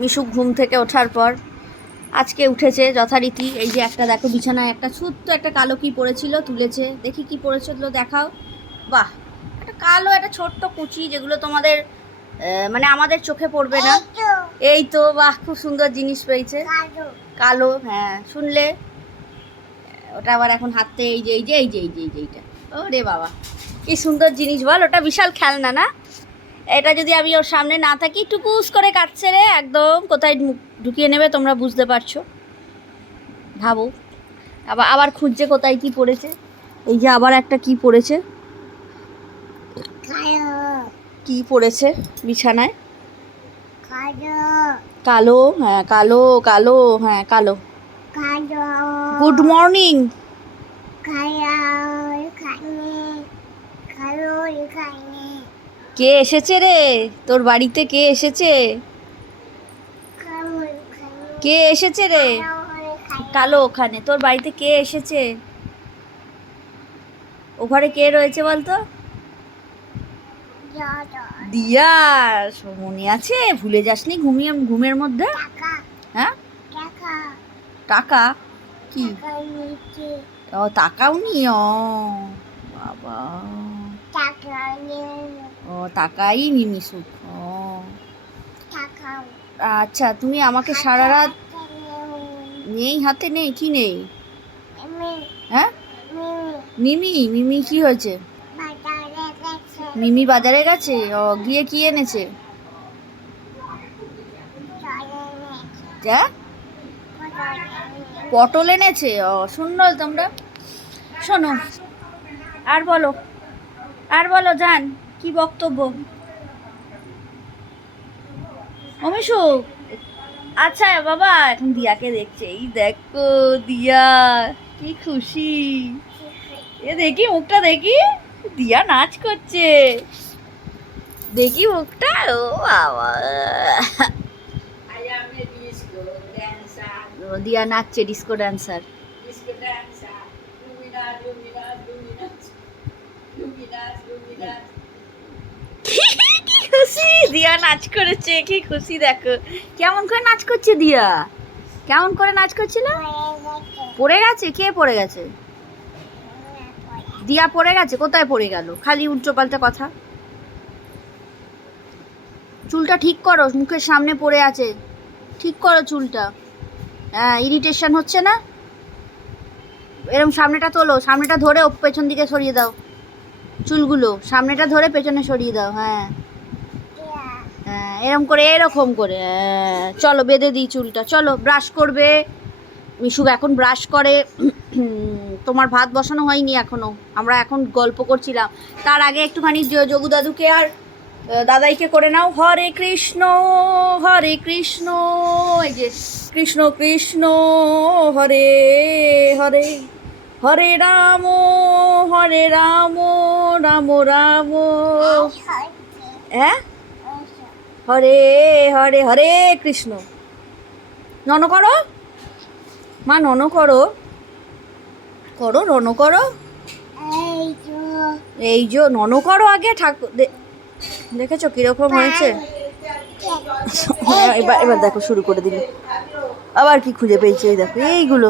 মিশু ঘুম থেকে ওঠার পর আজকে উঠেছে যথারীতি। এই যে একটা দেখো বিছানায় একটা ছোট্ট একটা কালো কি পড়েছিল, তুলেছে। দেখি কি পড়েছিল, দেখাও। বাহ, একটা কালো একটা ছোট্ট কুচি, যেগুলো তোমাদের মানে আমাদের চোখে পড়বে না। এই তো, বাহ, খুব সুন্দর জিনিস পেয়েছে। কালো, হ্যাঁ, শুনলে? ওটা আবার এখন হাতে এই যে এই যে এই যে এই যে এই যে এইটা, ওরে বাবা কি সুন্দর জিনিস বল। ওটা বিশাল খেলনা না? এটা যদি আমি ওর সামনে না থাকি, টুকুস করে কাটছে রে, একদম কোথায় ঢুকিয়ে নেবে তোমরা বুঝতে পারছো। ভাবো, আবার আবার খুঁজছে কোথায় কি পড়েছে। এই যে আবার একটা কি পড়েছে, কি পড়েছে বিছানায়, কালো, হ্যাঁ কালো, কালো, হ্যাঁ কালো। Good morning. কে এসেছে রে তোর বাড়িতে? কে এসেছে? কে এসেছে রে? কালো ওখানে তোর বাড়িতে কে এসেছে? ও ঘরে কে রয়েছে বলতো? দিয়া। মনে আছে? ভুলে যাসনি ঘুমের মধ্যে? হ্যাঁ, টাকা কি? ও টাকাও নি, ও বাবা, ও টাকাই নি মিশুক। ও আচ্ছা, তুমি আমাকে সারা রাত নেই, হাতে নেই, কি নেই? হ্যাঁ, মিমি। মিমি কি হয়েছে? মিমি বাজারে গেছে। ও গিয়ে কি এনেছে? যা, পটল এনেছে। ও সুন্দর। তোমরা শোনো, আর বলো, আর বলো জান, কি বক্তব্য? অমিশু, আচ্ছা বাবা, এখন দিয়াকে দেখছে। এই দেখো দিয়া, কি খুশি। এ দেখি মুখটা, দেখি দিয়া নাচ করছে, দেখি মুখটা। ও বাবা, দিয়া নাচছে, ডিস্কো ড্যান্সার। কি খুশি, দিয়া নাচ করেছে, কি খুশি দেখো। কেমন করে নাচ করছে দিয়া, কেমন করে নাচ করছিল? পড়ে গেছে? কে পড়ে গেছে? দিয়া পড়ে গেছে? কোথায় পড়ে গেল? খালি উল্টো পাল্টা কথা। চুলটা ঠিক করো, মুখের সামনে পড়ে আছে, ঠিক করো চুলটা। হ্যাঁ, ইরিটেশন হচ্ছে না? এরকম সামনেটা তোলো, সামনেটা ধরে পেছন দিকে সরিয়ে দাও। চুলগুলো সামনেটা ধরে পেছনে সরিয়ে দাও। হ্যাঁ হ্যাঁ, এরকম করে, এরকম করে। হ্যাঁ, চলো বেঁধে দিই চুলটা। চলো, ব্রাশ করবে। মিশু এখন ব্রাশ করে। তোমার ভাত বসানো হয়নি এখনো, আমরা এখন গল্প করছিলাম। তার আগে একটুখানি যোগু দাদুকে আর দাদাইকে করে নাও। হরে কৃষ্ণ, হরে কৃষ্ণ। এই যে কৃষ্ণ কৃষ্ণ, হরে হরে, হরে রাম, হরে রাম, রাম রাম, হ্যাঁ, হরে হরে, হরে কৃষ্ণ। নন করো মা, নন করো, করো নন করো। এই যে নন করো আগে। ঠাকুর দেখেছো কিরকম হয়েছে? এবার এবার দেখো শুরু করে দিল, আবার কি খুঁজে পেয়েছে। এই দেখো এইগুলো।